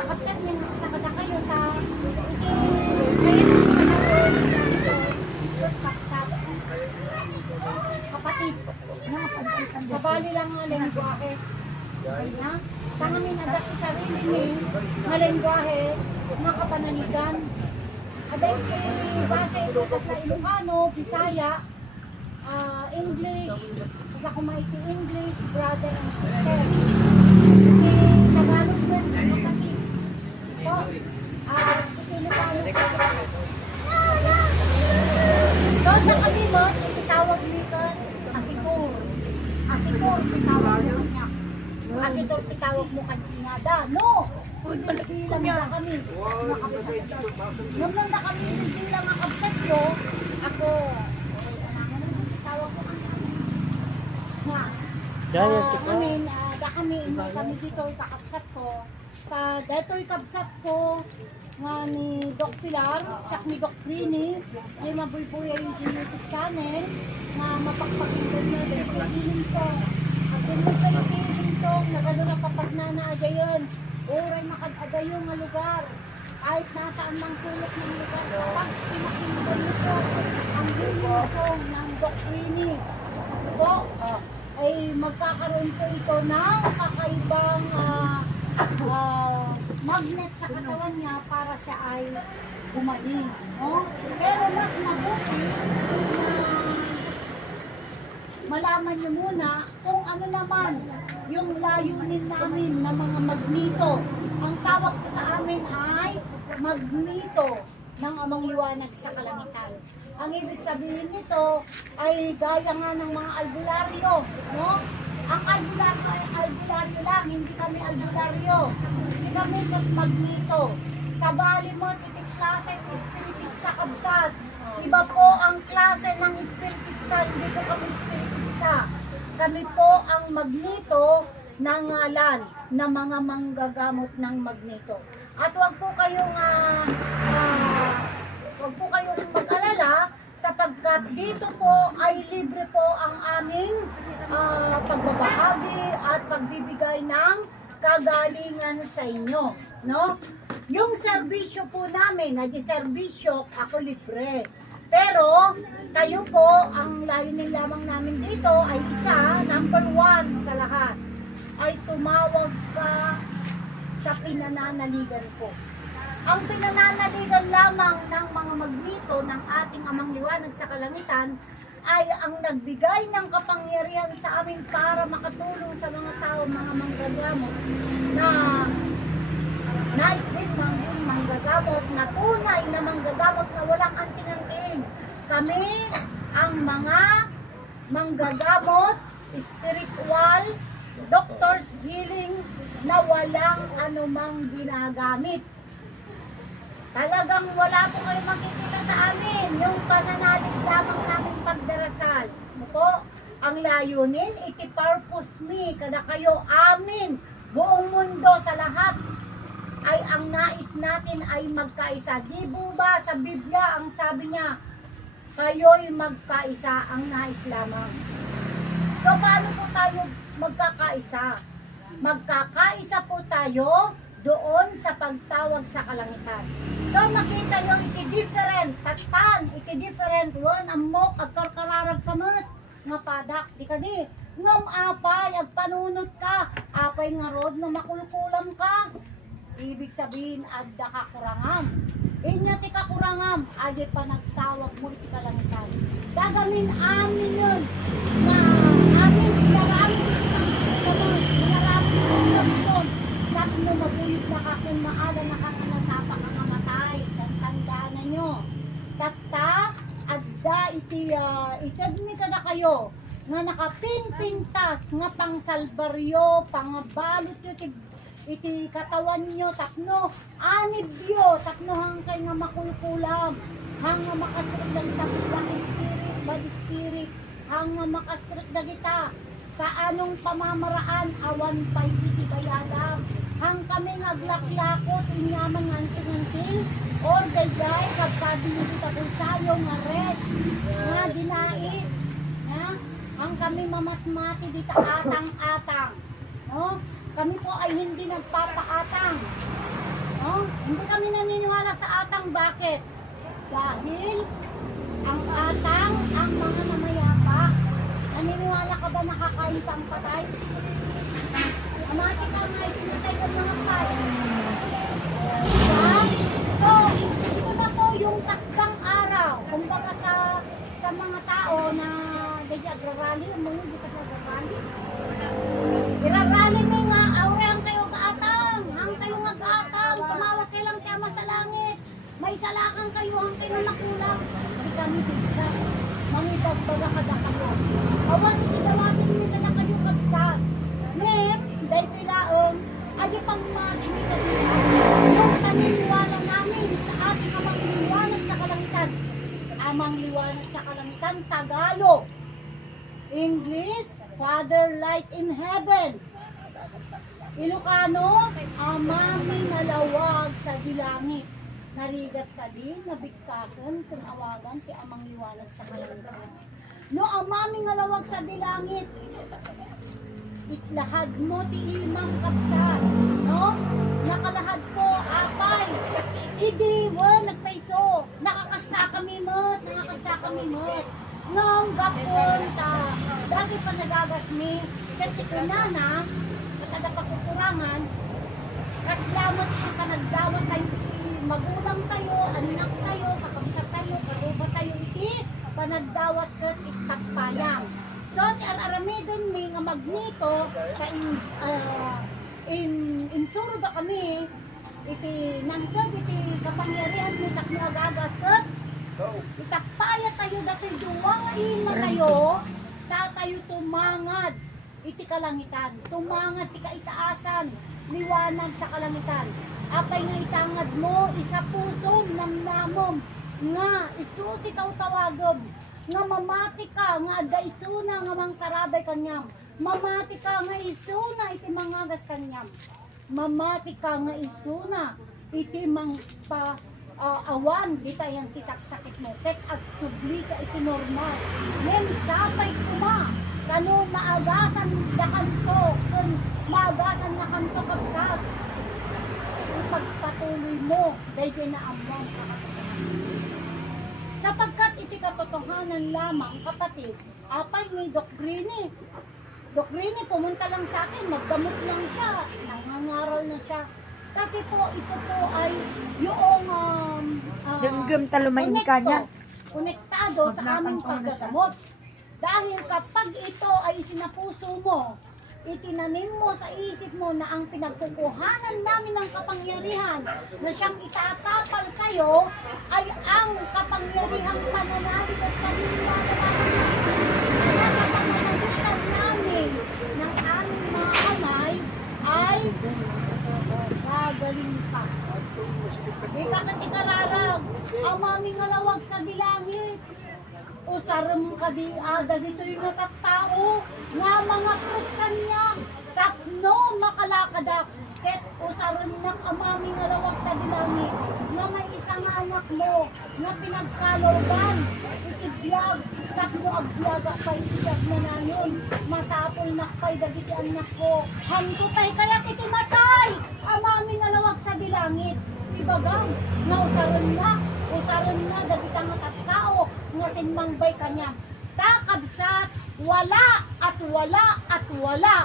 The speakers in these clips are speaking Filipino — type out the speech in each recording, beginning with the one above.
Kakapit niya nakada kayo sa kapatid. Kabali lang nga lengguwahe. Kaya, tangamin na dati sarili ni nga lengguwahe, nga kapananigan. Aday base ito sa Ilocano, Bisaya, English, kasi ako maiti English, brother and sister. Tagalog din, kapatid. So, Ilocano. Doon sa kalimot, itawag nito asikur. Asikur, itawag mo kanya. Asikur, itawag mo kanya. No! Hindi lang na kami. Nung lang na kami, hindi lang ang kapsat ko. Ako, itawag ko kanya. Kami dito, kakapsat ko. Dito ikapsat ko nga ni Doc Pilar, siyak ni Doc Rini, ay mabuybuya yung genetic channel, nga mapagpakinggan nyo, dahil pagkiling ko. At yung magpagkiling ko, nagano na kapag nanagayon, oray makag-agayon nga lugar, kahit nasaan mang tulot ng lugar, kapag pinakinggan nyo po, ang hiling ko ng Doc Rini, po, ay magkakaroon po ito ng kakaibang magnet sa katawan niya para siya ay gumaling. No? Pero mas mabuti na malaman niyo muna kung ano naman yung layunin namin ng mga magnito. Ang tawag ko sa amin ay magnito ng Amang Liwanag sa Kalangitan. Ang ibig sabihin nito ay gaya nga ng mga albularyo. No? Ang albularyo ay albularyo lang, hindi kami albularyo. Kasi kami mas magnito. Sa bali mo, titik klase, espiritista kabsat. Iba po ang klase ng espiritista, hindi po kami espiritista. Kami po ang magnito ng ngalan na mga manggagamot ng magnito. At wag po kayong mag-alala sapagkat dito po ay libre po ang aming pagbabahagi at pagbibigay ng kagalingan sa inyo, no? Yung serbisyo po namin, nag-serbisyo, ako libre. Pero kayo po, ang layunin lamang namin dito ay isa, number 1 sa lahat, ay tumawag ka sa pinananaligan ko. Ang pinananaligan lamang ng mga magnito ng ating Amang Liwanag sa Kalangitan ay ang nagbigay ng kapangyarihan sa amin para makatulong sa mga tao, mga manggagamot na nais din manggagamot, na tunay na manggagamot na walang anting-anting. Kami ang mga manggagamot, spiritual, doctors healing na walang anumang ginagamit. Talagang wala po kayo makikita sa amin. Yung pananalig lamang namin pagdarasal. Po, ang layunin, iti-purpose me, kada kayo amin, buong mundo sa lahat, ay ang nais natin ay magkaisa. Di po ba sa Biblia, ang sabi niya, kayo'y magkaisa, ang nais lamang. So, paano po tayo magkakaisa? Magkakaisa po tayo doon sa pagtawag sa kalangitan. So makita nyo, iki-different, tatan, iki-different, wan, amok, agkarkararag kamot, nga padak, di ka di, ngam apay, agpanunot ka, apay nga rod, na makulkulam ka, ibig sabihin, adda kakurangam. Inya ti kakurangam, adi pa nagtawag mo iti kalangitan. Gagamin amin yun, na amin, gagamin, no maguyod na kaking maala na kakanasapa ka mamatay. Tandaan na nyo. Tata, adda itadmi ka na kayo nga nakapingpintas nga pangsalbaryo, pangabalot yun iti katawan nyo, tapno anibyo, tapno hangkay nga makulkulam, hang nga makastrik na kita body spirit, hang nga makastrik na kita sa anong pamamaraan, awan pa iti bayadam. Hang kami ngaglaklakot, inyaman ng anting-anting, or dayay, kapkabili kita kung sayo nga red, nga dinait, hang kami mamasmati dita atang-atang. No? Kami po ay hindi nagpapaan Hindi kami naniniwala sa atang. Bakit? Dahil ang atang, ang mga namayapa, naniniwala ka ba nakakain sa ang patay? Amati ka nga itinitay ng mga patay. Diba? So, ito na po yung takdang araw. Kumbaga sa mga tao na hindi agrarally, hindi ka sa agrarally. Irarally mo nga, aure ang kayo kaatang, ang kayo nga kaatang, tumawag kayo lang tiyama sa langit. May salakan kayo, ang kayo makulang. Hindi kami bigla. Mangidagbaga kada kayo. Awan, itidawatin mo na kayo kapsat. Ngayon, dahil kailaong, adi pang matimigan yung paniniwala namin sa ating amang liwanag sa kalangitan. Amang liwanag sa kalangitan, Tagalog. English, Father Light in Heaven. Ilocano, Amami nalawag sa dilangit. Narigat ka din, nabigkasan, kung awagan, ti amang liwanag sa kalangitan. No, Amami nalawag sa dilangit. Itlahad mo ti imang kapsat, no? Nakalahad ko, apay. Idi, nagpaiso. Nakakasta kami mot. Nung gapon ta, dati pa nagagas mi, kasi kunana, kada pagkukurangan, kaslamot siya ka nagdawat tayo, magulang tayo, anak tayo, kakabisat tayo, karuba tayo, iti, panagdawat ka, itakpayang. So, aramidon mi nga magnito sa in surda kami iti nangkad iti kapangyarihan mi takno agagas ket itakpaya tayo dati duwa nga ima tayo sa tayo tumangad iti kalangitan, tumangad ti kaitaasan, liwanag sa kalangitan. Apay nga itangad mo isa pusom namnamom nga isuti taw tawagom nga mamati ka nga adda isuna nga mangkarabay kanyam, mamati ka nga isuna iti mangagas kanyam, mamati ka nga isuna iti awan di tayang kisak-sakit mo ket at subli ka iti normal men sapay kuma kano maagasan na kanto kun maagasan na kanto kapsat ipagpatuloy mo dahil na amang sapagkat iti katotohanan lamang kapatid apay may doktrine pumunta lang sa akin maggamot lang siya nangangaral na siya kasi po ito po ay yung Denggem talumain ka niya. Konektado sa aming paggagamot. Dahil kapag ito ay isinapuso mo, itinanim mo sa isip mo na ang pinagkukuhanan namin ng kapangyarihan na siyang itatapal sa'yo ay ang kapangyarihang pananalig at paniniwala namin ng aming mga kamay ay gagaling ka. Di ka katikararag, ang maming ngalawag sa dilangit. Usaram ka di ada dito yung nataktao, nga mga krus kanya, takno makalakadak, ket usaram na ang maming ngalawag sa dilangit, nga may isang anak mo, nga pinagkalooban, itibiyag, takno agbiyaga kay itibiyag na nanon, masapol na kay dagiti anak ko, hanto pa'y kaya't itimatay, ang maming ngalawag sa dilangit, ibagang, nga usaran na, dagitang matatao, nga sinmangbay kanya. Takabsat, wala at wala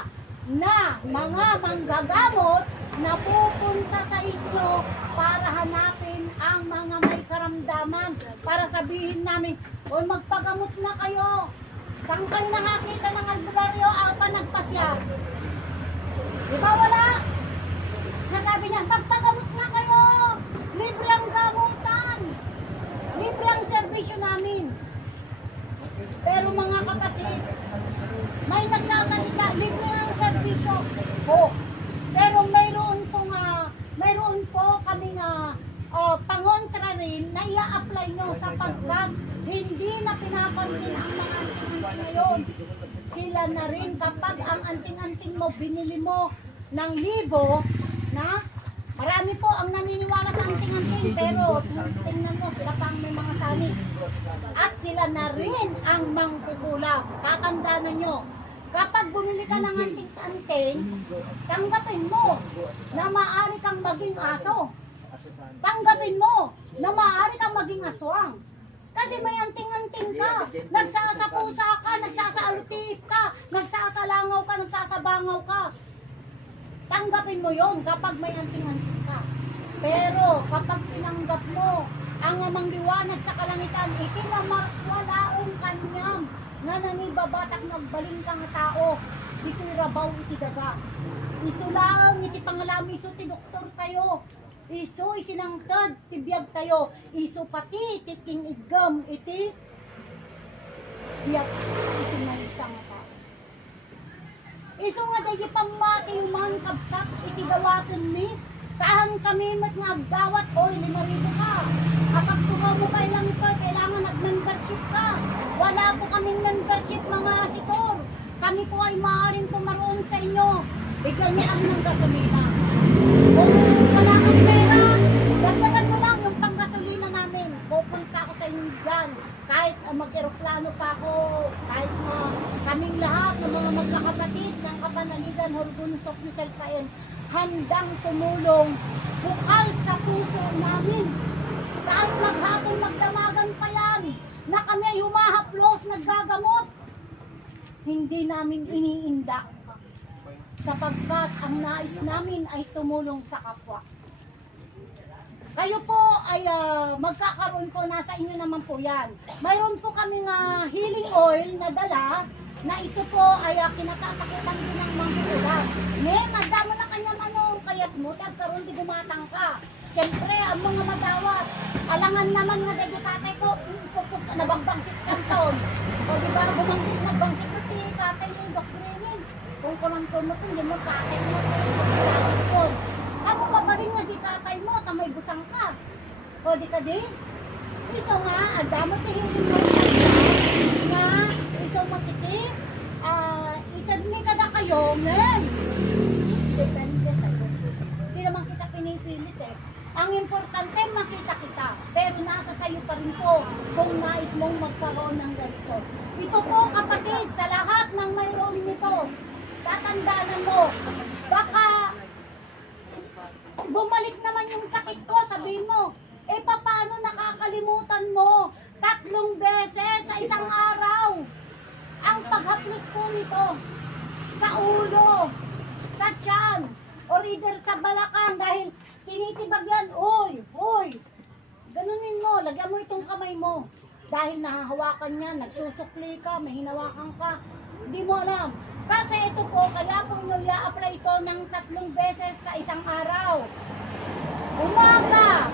na mga manggagamot na pupunta sa inyo para hanapin ang mga may karamdaman. Para sabihin namin, o magpagamot na kayo. Saan kayo nakakita ng albularyo? Apa nagpasya? Di ba wala? Nasabi niya, magpagamot na kayo. Libre ang gamutan. Libre ang serbisyo namin. Pero mga kapatid, may nagsasalita, libre ang serbisyo. Pero mayroon po kami pangontra rin na i-apply nyo sapagkat hindi na pinapansin ang mga anting-anting ngayon. Sila na rin kapag ang anting-anting mo, binili mo ng 1,000, na marami po ang naniniwala sa anting-anting, pero tingnan mo, sila pang may mga sani. At sila na rin ang mangkukulang. Tatandaan nyo, kapag bumili ka ng anting-anting, tanggapin mo na maaari kang maging aso. Tanggapin mo na maaari kang maging aswang. Kasi may anting-anting ka, nagsasapusa ka, nagsasaalutiif ka, nagsasalangaw ka, nagsasabangaw ka. Tanggapin mo yon kapag may anting-anting ka. Pero kapag tinanggap mo ang amang liwanag sa kalangitan, ikinamarwalaong kanyam nga nangibabatak nagbaling ka nga tao, ito'y rabaw iti daga. Isu lang iti pangalami, isu ti doktor tayo. Isu isinangtad ti biyag tayo. Isu pati ti tingigam iti biyag iti maisang tao. Isu nga dahi pamati human kabsat iti dawaton mi. Saan kami mat nga agdawat o 5,000 ka. Kapag mo kayo lang ito, kailangan nag-membership ka. Wala po kaming membership mga asitor. Kami po ay maaaring pumaroon sa inyo. Bigyan niyo kami ng gasolina. Kung wala kang pera, dagdagan mo lang yung panggasolina namin. Pupunta ako sa inyo dyan. Kahit mag-aeroplano pa ako, kahit kaming lahat ng mga magkakapatid ng Kapanaligan, Horgunsok, Nusalpain, handang tumulong bukal sa puso namin. Kahit maghapon magdamagan pa yan, na kami ay humahaplos, naggagamot. Hindi namin iniinda. Sapagkat ang nais namin ay tumulong sa kapwa. Kayo po ay magkakaroon po, nasa inyo naman po yan. Mayroon po kami healing oil na dala, na ito po ay kinatatakutan din ng mga ulan. Madama na kanyang kayat mo, karoon di gumatang ka. Siyempre, ang mga madawat, alangan naman nga dahil tatay ko, nabangbangsit kanton. O diba, bumangsit na bangsit ko, tatay mo yung doktrinin. Kung kurang tumot, hindi mo tatay mo. Ako pa ba rin nga di tatay mo, tamay busang ka. O di ka di? Iso nga, adamot na hindi mo na iso makiti, itadmi ka na kayo, men. Depende sa'yo. Hindi naman kita pinipilit eh. Ang importante, makita kita. Pero nasa sa'yo pa rin po kung nais mong magkaroon ng ganito. Ito po kapatid, sa lahat ng mayroon nito, tatandaan mo, baka bumalik naman yung sakit ko, sabihin mo, paano nakakalimutan mo 3 beses sa isang araw ang paghaplos ko nito sa ulo, sa tiyan, or either sa balakang dahil tinitibag yan, uy, ganunin mo, lagyan mo itong kamay mo. Dahil nahahawakan yan, nagsusukli ka, may hinawakan ka, hindi mo alam. Kasi ito po, kaya po nyo i-apply ito ng 3 beses sa isang araw. Umaga,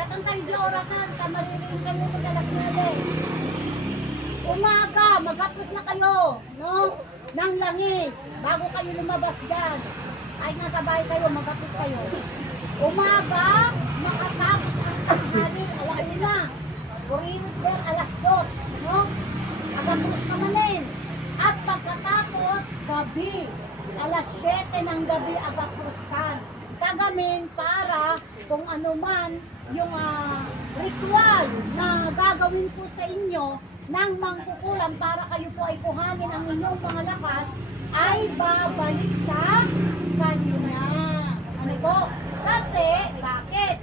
katantay di orasan, sa maririnig kayo maglalaknali. Umaga, mag-upload na kayo, no? Ng langis, bago kayo lumabas dyan. Kahit nasa bahay kayo, mag-upload kayo. Umaga, makatapos ang tanghali, alain na. Kurinit din, 2:00, no? Agapos kamanin. At pagkatapos, gabi, 7:00 ng gabi, agapuskan. Kagamin para kung ano man yung ritual na gagawin po sa inyo ng mangkukulam para kayo po ay kuhanin ang inyong mga lakas ay babalik sa kanya. Ano po? Kasi, bakit?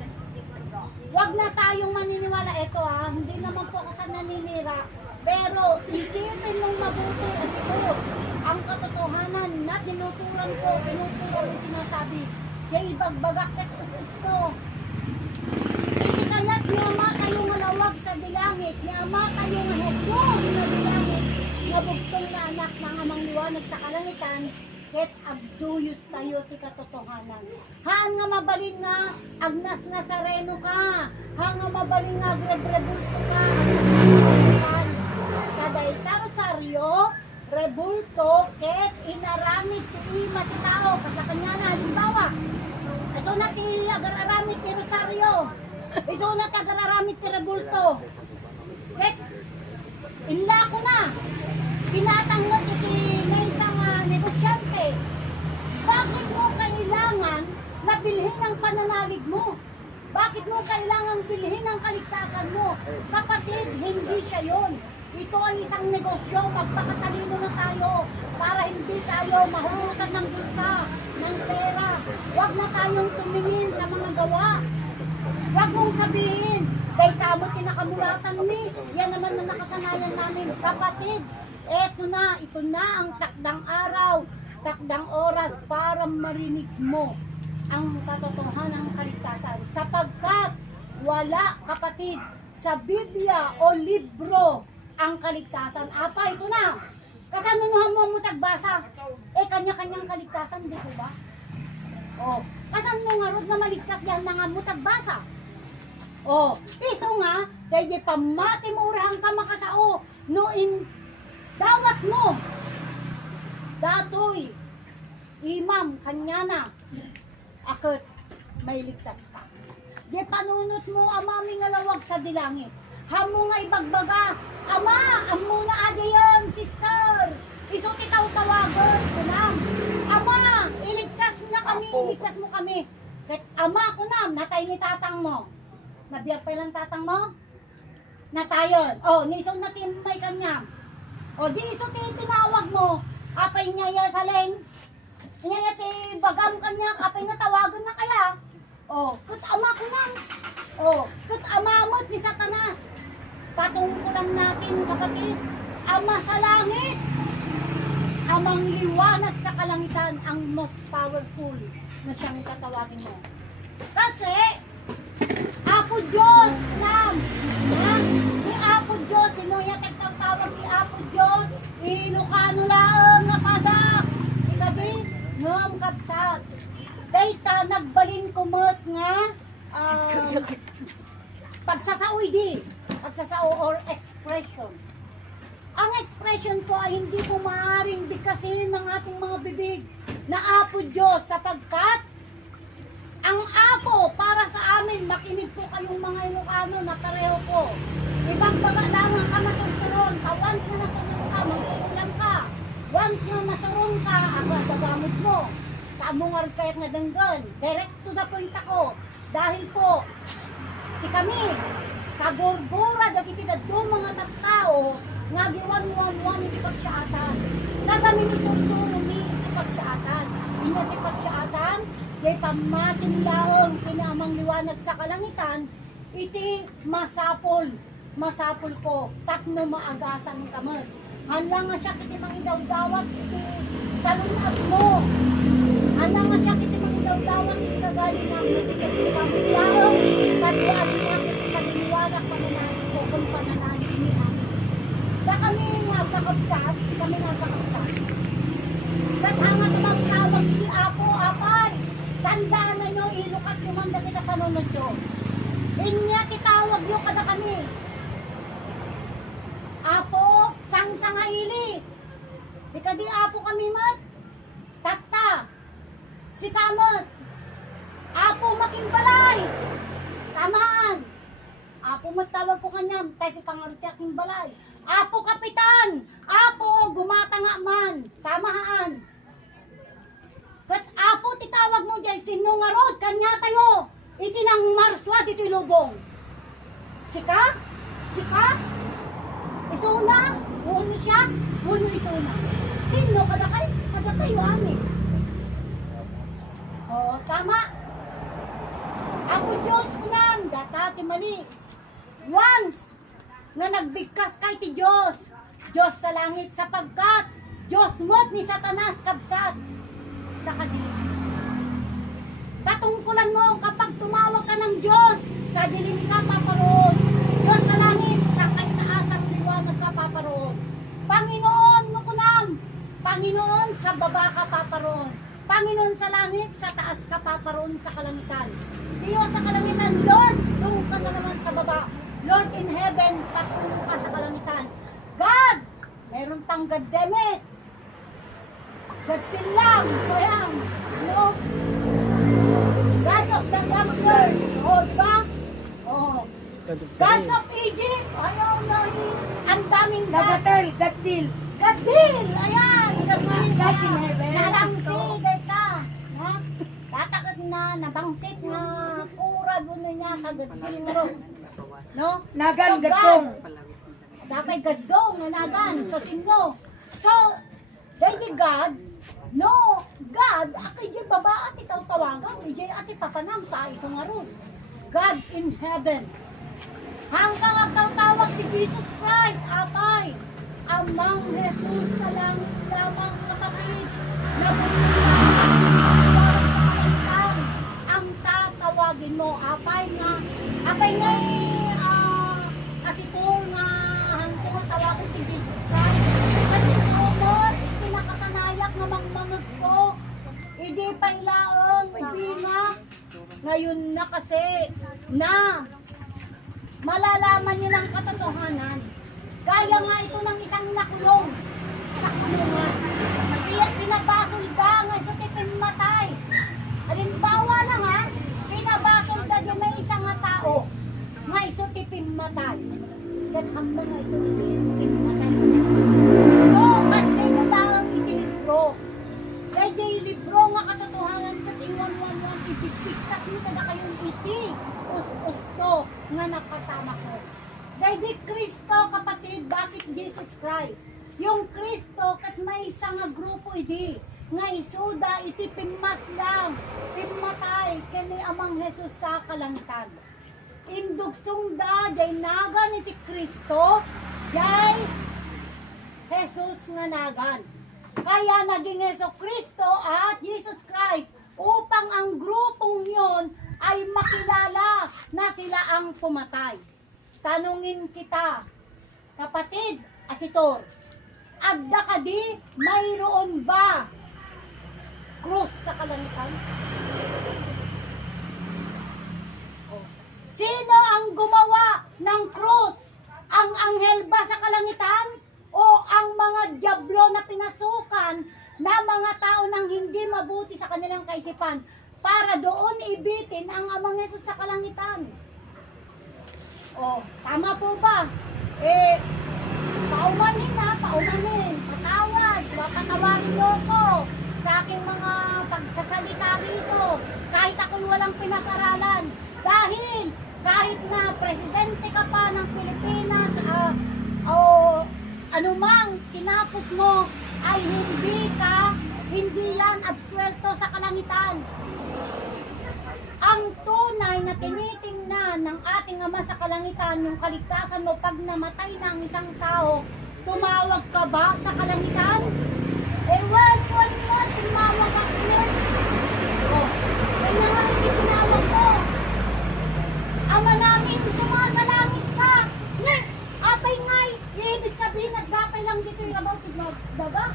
Huwag na tayong maniniwala. Ito hindi naman po ako sa naninira. Pero isipin mong mabuti at ito ang katotohanan na tinuturan ko, tinuturan yung sinasabi. Kaya ibagbagak at gusto. Itikalat niya ama kayo nga lawag sa bilangit, niya ama kayo nga Jesus na bilangit, nga bugtong na anak ng amang liwanag sa kalangitan, ket agduyos tayo ti katotohanan. Haan nga mabalin nga, agnas Nazareno ka, haan nga mabalin nga agrebrebulto ka, kaday tarosaryo, rebulto, ket inaramit ti matitao, kasi kanya na, halimbawa, ito na ti agararamit ti rosaryo, ito na ti agararamit ti rebulto, ket inla ko na, pinatanglot iti may isang negosyante. Bakit mo kailangan na bilhin ang pananalig mo? Bakit mo kailangan bilhin ang kaligtasan mo? Kapatid, hindi siya yun. Ito ay isang negosyo, magpakatalino na tayo para hindi tayo mahulutan ng bulsa, ng pera. Huwag na tayong tumingin sa mga gawa. Wag mong sabihin, dahil tamo kinakamulatan ni, yan naman na nakasanayan namin, kapatid. Ito na ang takdang araw, takdang oras para marinig mo ang katotohanan ng kaligtasan. Sapagkat wala, kapatid, sa Biblia o libro ang kaligtasan. Apa, ito na. Kasanunuhan mo tagbasa. Kanya-kanyang kaligtasan, di ko ba? Kasan mo nga rod na maligtas yan na nga mo tagbasa. Piso nga, dahil pamati mo urahan ka makasao, no in dawat mo. Datoy, imam, kanya na, akot, may ligtas ka. Di panunot mo, amami nga lawag sa dilangit. Hamo nga ibagbaga, ama, amo na adayon, sister. Iso titaw tawagan, kunam. Ama, iligtas na kami, iligtas mo kami. Kahit ama, kunam, natay ni tatang mo. Nabiyag pa lang tatang mo? Natayon. Nisong natimay kanya. Di ito tinawag mo. Kapay niya ya sa leng. Niya ti bagam kanya, kapay nga tawagan na kaya. Kut ama kunam. Kut amamot ni Satanas. Patungkulan natin, kapatid. Ama sa langit. Amang liwanag sa kalangitan ang most powerful na siyang tatawagin mo. Kasi, Apo Diyos nam. Ni Apo Diyos, sinuya tawag ni Apo Diyos, Ilocano laang nga padak. Ikadi, ngam kapsat. Dayta nagbalin kumot nga pagsasao or expression. Ang expression po ay hindi po maaaring bigkasin ng ating mga bibig na Apo Diyos sapagkat ang Apo para sa amin, makinig po kayong mga Ilocano na pareho po. Ibang baga lang ang kamatuturon, once na naturon ka, magtutulang ka. Once na naturon ka, agad sa gamot mo. Kamungar kaya't nga danggan. Direct to the point ako. Dahil po, si kami, kagurgura, dagitigat doon mga tattao, nga giwan-wan-wan iti pagsyatan. Nagami ni Puturo ni iti pagsyatan. Inya iti pagsyatan, kay pamatin laong kinamang liwanag sa kalangitan, iti masapol ko, tapno maagasan kamot. Hala nga siya kiti mangidawdawat iti salunat mo. Hala nga siya kiti mangidawdawat iti kagaling ng natigat si kamot laong, katuan niya kiti kaliniwanag pananahin ko kung pananahin niya. Da kami nga kakapsat, Katanga tumang tawag si Apo, apay. Tandaan na nyo, ilukat lumanda kita panunod nyo. Inya kitawag nyo kada kami. Apo, sang-sangaili. Di ka di Apo kami mat. Tata. Si Kamot. Apo makimbalay. Tamaan. Apo matawag ko kanyam. Tay si Pangarute aking balay. Apo kapitan. Apo gumata nga man. Tamaan. Kat Apo titawag mo dyan. Sino nga rod kanya tayo. Itinang marswad iti lubong. Sika? Sika? Isuna? Uno siya? Uno isuna. Sino? Kada kayo amin. Tama. Ako Diyos kunan, datati mali. Once nga nagbigkas kay ti Diyos, Diyos sa langit sapagkat Diyos mo't ni Satanas kabsat sa kadilim. Patungkulan mo kapag tumawag ka ng Diyos, sa dilim ka paparoon. Diyos sa langit, sa kaitaasang liwanag ka paparoon. Panginoon, nukunam. Panginoon, sa baba ka paparoon. Panginoon sa langit, sa taas ka paparoon sa kalangitan. Diyos sa kalangitan, Lord, doon ka na naman sa baba. Lord in heaven, patungo ka sa kalangitan. God, meron pang God Demet. God Silang, Koyang, no? God of the young girl, diba? Gods of Egypt, ayaw na, ang daming God. Gatil. Gadil! Ayan! Gadil! Gods in heaven. Narangsi! Gayta! Ha? Tatakot na, nabangsit na, kura doon na niya, kagadil nga ron. No? Nagan, So, gatong. God, dapat gadong, nagan. So, sino? So, dahil God, no, God, aki di baba at itaw tawagan, di ati papanam sa ito nga ron. God in heaven. Hanggang agtawag si Jesus Christ, Apay, Amang Jesus sa langit lamang kapatid, na ang tatawagin mo, Apay nga kasitor nga hanggang tawagin si Jesus Christ. Kasi umot, pinakasanayak nga mangmangag ko, hindi pa ilaong, hindi nga. Ngayon na kasi, na malalaman niyo ng katotohanan. Gaya nga ito ng isang nakulong sa kulungan. Pinabasol ka nga sa tipin matay. Halimbawa na nga, pinabasol ka di may isang nga tao nga iso tipin matay. Kat hambang nga iso tipin matay. So, kasi mo lang itilibro. Dahil di libro nga katotohanan sa tingwan-wan-wan ibigpigtas mo na kayong iti. Usto nga nakasama ko. Dahil di Kristo, kapatid, bakit Jesus Christ? Yung Kristo, kat may isang grupo idi, nga isuda, iti pimas lang, pimatay, kani amang Jesus sa kalangitan. Indugsong da, day nagan iti Kristo, day Jesus nga nagan. Kaya naging Yeso Kristo at Jesus Christ upang ang grupong yon ay makilala na sila ang pumatay. Tanungin kita, kapatid, asitor, adda ka di, mayroon ba krus sa kalangitan? Sino ang gumawa ng krus? Ang anghel ba sa kalangitan? O ang mga dyablo na pinasukan na mga tao nang hindi mabuti sa kanilang kaisipan para doon ibitin ang amang Yesus sa kalangitan? O, tama po ba? Paumanin na, paumanin. Patawad, patawarin niyo ko sa aking mga pagsasalita rito. Kahit ako'y walang pinag-aralan. Dahil, kahit na presidente ka pa ng Pilipinas, anumang tinapos mo, ay hindi yan absuelto sa kalangitan. Ang tunay na tinitingnan ng ating Ama sa kalangitan, yung kaligtasan mo pag namatay ng isang tao, tumawag ka ba sa kalangitan? When, tumawag ako nun. Kanya nga hindi tinawag ko. Ama namin, sumasalangit ka. Ngay, apay ngay, ibig sabihin, nagdapay lang dito yung rabaw, tignabaga.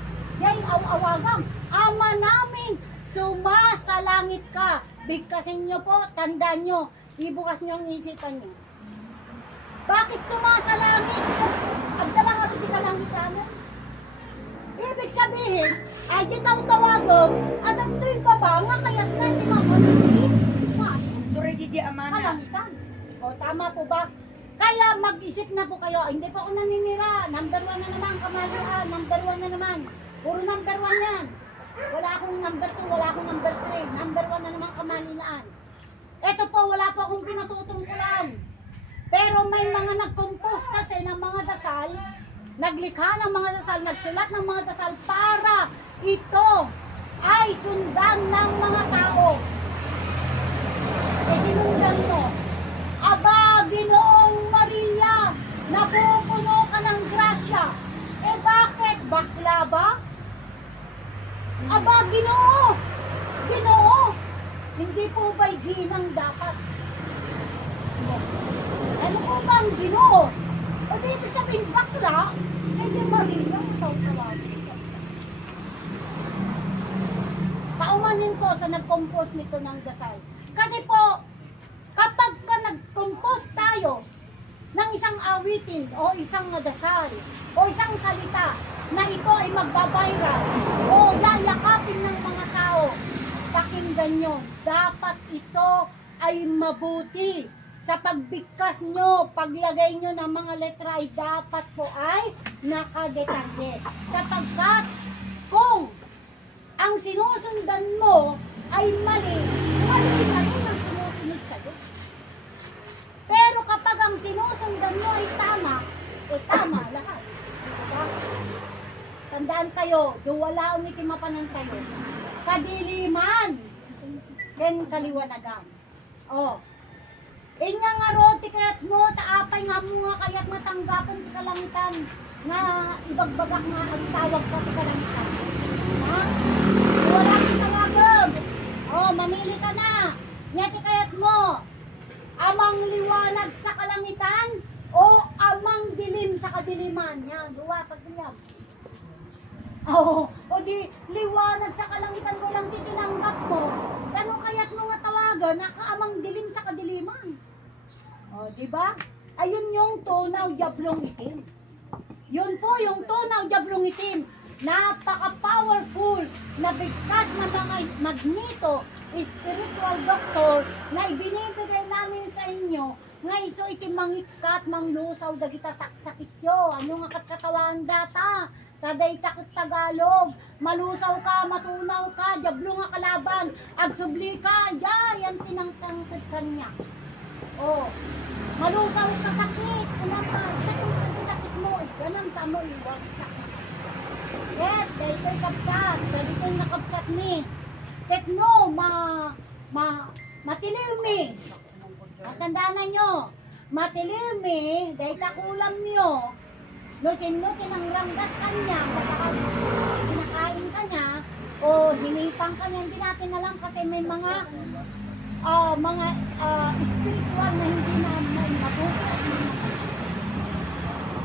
Yan, awagang. Ama namin, sumasalangit ka. Bigkasin nyo po, tandaan nyo, ibukas nyo ang isipan nyo. Bakit sumasalangit? Agdalang ako di kalangitan. Ibig sabihin, ay di tawagong, at ang tuwing baba, nga kaya't na, di Suri di amana. kalangitan. O, tama po ba? Kaya mag-isip na po kayo, hindi po ako naninira, number 1 na naman, kamalian, number 1 na naman. Puro number 1 yan. Wala akong number 2, wala akong number 3. Number 1 na naman kamalian. Ito po, wala po akong pinatutungkulan. Pero may mga nag-compose kasi ng mga dasal, naglikha ng mga dasal, nagsulat ng mga dasal para ito ay sundan ng mga tao. E sinundan mo, aba, Ginoong Maria, napupuno ka ng grasya. Eh bakit? Bakla ba? Aba, Ginoo! Ginoo! Hindi po ba'y ginang dapat? Ano po ba ang Ginoo? O dito sabihin bakla, hindi Maria ang tawagin. Paumanin po sa nag-compose nito ng dasal. Kasi po, kapag ka nag-compose tayo ng isang awitin o isang dasal o isang salita na ito ay magbabiral o yayakapin ng mga tao, pakinggan nyo, dapat ito ay mabuti. Sa pagbigkas nyo, paglagay nyo ng mga letra ay dapat po ay nakadetalye. Sapagkat kung ang sinusundan mo ay mali, mali na rin ang sinusunod sa'yo. Pero kapag ang sinusundan mo ay tama, tama lahat. Diba? Tandaan kayo, duwalaon iti mapanantayo. Kadiliman, ken kaliwanagan. Oh. Inya nga roti kaya't mo, taapay nga mo nga kaya't matanggapan ti kalangitan. Nga ibagbagak nga ang tawag ka ti kalangitan. Ha? Wala ki tawagag. Oh, mamili ka na. Nyati kaya't mo, amang liwanag sa kalangitan o amang dilim sa kadiliman. Yan, duwa, pagbilyag. Oo, o di liwanag sa kalangitan ko lang titinanggap mo. Tanong kaya't mo nga tawagan, nakaamang dilim sa kadiliman. O, di ba? Ayun yung tunaw diablong itim. Yun po yung tunaw diablong itim. Napaka-powerful na bigkas na mga magneto, spiritual doctor na ibinibigay namin sa inyo nga iso iti mangikat, manglusaw, dagita saksakit yo. Ano nga katawan data? Taday takot Tagalog, malusaw ka, matunaw ka, diablo nga kalaban, agsubli ka, yan tinangtangkad kanya. Oh, malusaw ka sakit, kunaman, sakit mo, ganang tamo iwag sakit. Yes, dahil ko'y kapsat, dahil ko'y nakapsat ni. Tekno, matiliw mi. Matandaan nyo, matiliw mi, dahil takulam nyo, nutin-nutin ang ranggas kanya, kinakain kanya, o hinipang kanya, hindi natin alam kasi may mga spiritual na hindi na may matutunan.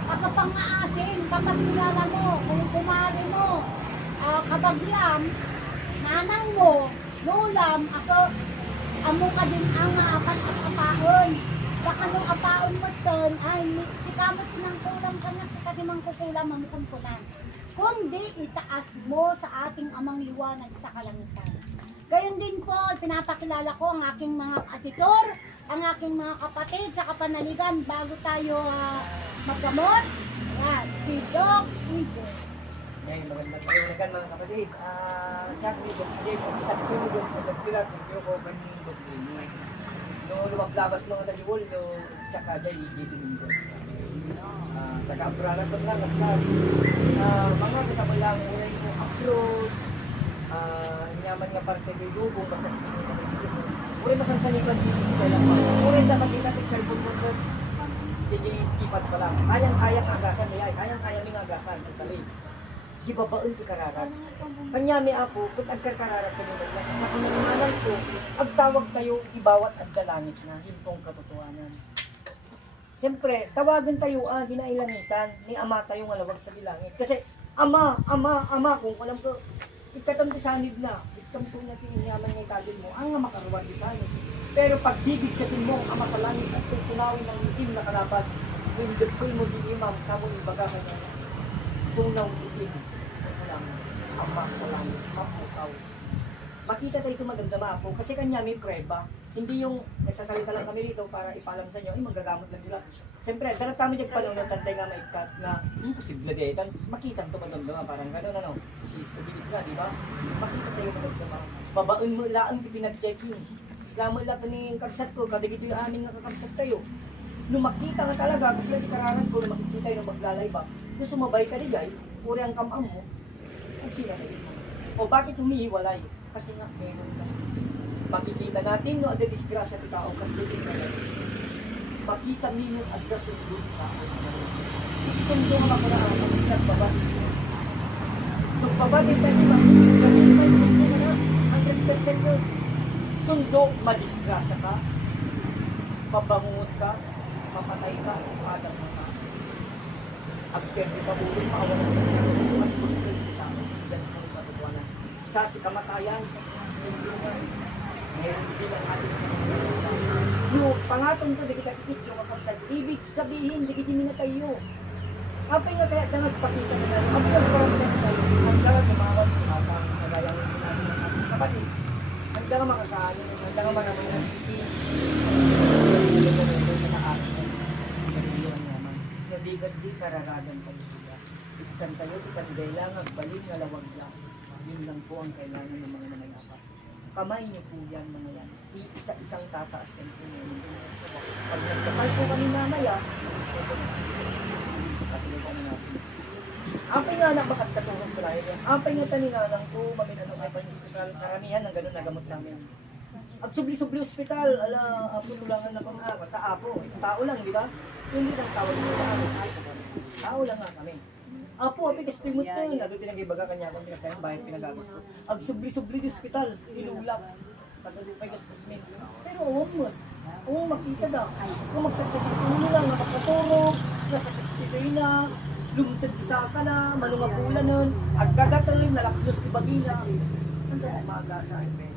Pagkapang-aasin, kapag kilala mo, kung kumari mo, kabagyam, nanang mo, lulam, ako, amo ka din ang apat at apaon. Baka nung apaon mo ton, ay, si kamot sinangkulang kanya, si katimang kukulang, mamukungkulan. Kundi itaas mo sa ating amang liwanag sa kalangitan. Gayon din po, pinapakilala ko ang aking mga atitor, ang aking mga kapatid sa kapanaligan bago tayo maggamot. Yan, si Doc Igor. Magandang kaibigan mga kapatid. Siyempre, sa tulog sa Dagpilar, kung ko kaning Dagpili. Noong lumablabas mga tagiwol, tsaka dahil dito nito. Taga-abralan ko lang at sabi, mga kasama lang, unay ko upload, hinyaman nga parte kay Lubong, basta hindi mo naman dito. Uri masansanipan dito sa kailang pa. Uri dapat kita kay cellphone mo ko, hindi ipad pa lang. Kayang agasan niya, kayang agasan, nagtali. Di babaon ti kararat. Kanya may apo, kung agkarkararat ko nila, kasi nakamanimanan ko, agtawag kayo, ibawat at dalangit na, hintong katotohanan. Siyempre, tawagan tayo, ginailangitan, ni ama tayo nga lawag sa bilangit. Kasi, ama, kung alam ko, ikatam ti sanid na, ikatam so natin inyaman nga itagin mo, ang nga makaruwan ti sanid. Pero pag bibigkasin mo, ama sa langit, at tunawin ng itim na kalaban, hindi ko mo di imam, sa mo ibaga ka na, tunaw itim. Ama sa langit, mapukaw. Makita tayo ito magandama po kasi kanya may preba. Hindi yung nagsasalita lang kami rito para ipalam sa inyo, magagamot lang sila. Siyempre, dalat kami dyan panahon ng tantay nga maikat na imposible din. Makita ito magandama, parang gano'n ano, si stability na, di ba? Makita tayo magandama. Babaon mo lang ito pinag-checking. Islam mo lang ni kagsat ko, kadig ito yung amin nga kakagsat tayo. Nung makita nga talaga, kasi yung kararan ko, nung makikita yung maglalay ba, nung sumabay ka rin guys, uri ang kamam mo, kung sila na ito. O bakit humihiwalay? Kasi nga, meron ka. Makikita natin, no, ada disgrasya ng tao, kasi dito na lang. Makita ninyo at kasundod tao. Sundo nga makaraan, makikita at babati. Pagbabati tayo, sabihin tayo, sundo na na, 100% yun. Sundo, madisgrasya ka, pabangungot ka, papatay ka, padang ka. After di pabulong, makawalan ka niya, magpulong ka, dyan sa mga patutuanan. Sa si kamatayan, meron bilang ating yung pangatong ko, di kita kikit yung kapagsabi. Ibig sabihin, di kita minatay yun. Apa nga kaya na nagpakita na natin, ang pagpapagod tayo, ang dagat kumawag, kumatang sa gayang natin ng ating kapatid. Ang dagat makasaan, ang dagat mga di kararagan tayo sila. Ikan tayo, ikan kailangan, balik na lawag lang. Yun lang po ang kailangan ng mga nangyayapa. Kamay niyo po yan mga yan. Isa-isang tataas yan po yan. Pag nagkasal po kami mamaya, katulugan na natin. Apay nga lang bakat katulong ko lang yan. Apay nga talingalang po, maminanong ay panhospital. Karamihan ng ganun nagamot namin. Ang subli-subli ospital, ala, apo tulangan na kung kaapo, isang tao lang, di ba? Yung hindi ng tawag mo na tao lang nga kami. Apo, api kastimot na yun, nato pinag-ibaga kanya kung pinasayang bayad pinagagos ko. Ang subli-subli ospital, ilulak, pagkadupay gastos min. Pero huwag mo, kung makita daw, kung magsagsakit ulo lang, nakapatulog, nasa pagkitay na, lumutad sa ka na, malungapula nun, agkagatoy, nalaklos ni bagina. Ang umaga sa akin,